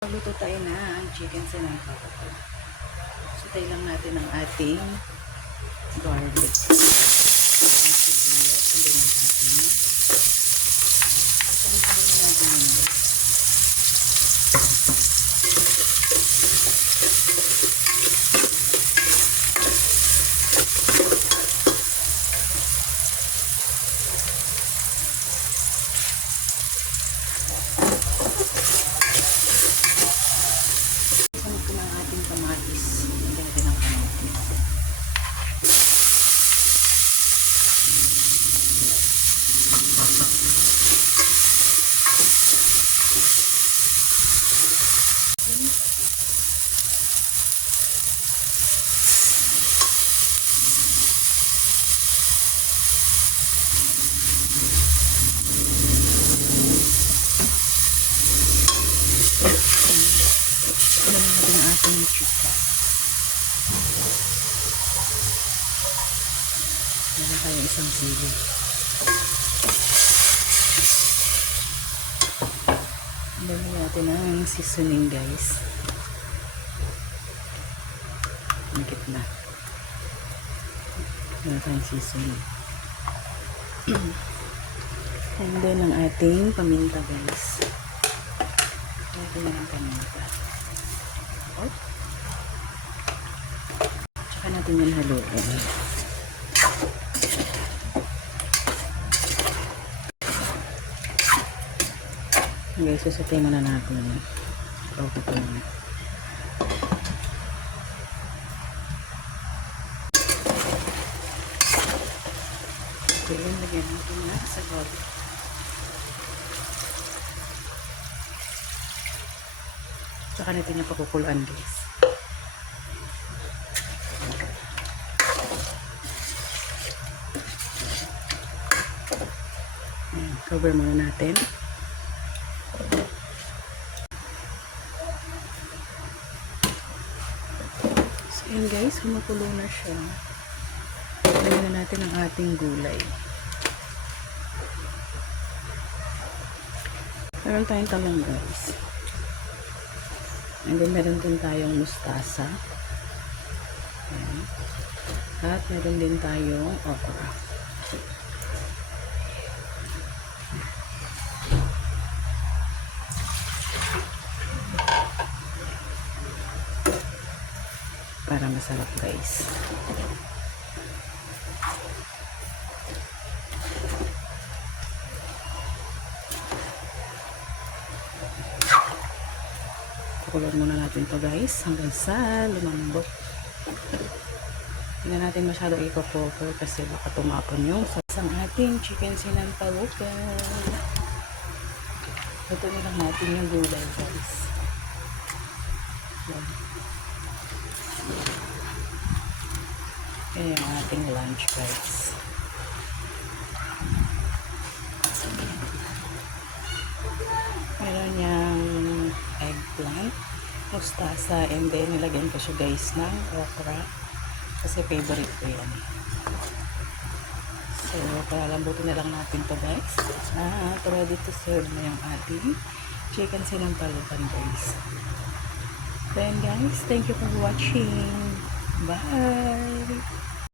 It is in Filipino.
Magluto tayo ng chicken sinampalok. So, tayo lang natin ang ating garlic. Ang sibuyas, and then ang ating pagkalitan na natin yun. Sunod ko na ang ating kamatis. Lagyan natin ang kamatis. Lagyan natin ang ating chicken. Lagyan tayo isang sili. Lagyan natin ang seasoning, guys. Magkit na. Lagyan tayong seasoning. And then ang ating paminta, guys. Lagyan na ang paminta. Oh. Tsaka natin yung haluin. Guys, susutay muna natin. Okay po muna. Okay, lagyan natin na sa garlic. Tsaka natin yung pakukuluan, guys. Ayan, cover muna natin. So, yun guys, kumukulo na siya. Lagyan na natin ang ating gulay. Meron tayong talong, guys. And then, meron din tayong mustasa. Ayan. At meron din tayong okra. Para masarap, guys. Pakuloan muna natin to, guys, hanggang sa lumambot. Hindi na natin masyado i-cover kasi baka tumapon yung sasang ating chicken sinampalokan. Ito na lang natin yung gulay, guys. Yan. Yan yung ating lunch, guys. Meron niyang eggplant, mustasa, and then nilagyan ko siya, guys, ng okra kasi favorite ko yan. So, palalambutin na lang natin to, guys. Ready to serve na yung ating chicken sinampalokan, guys. Then, guys, thank you for watching. Bye!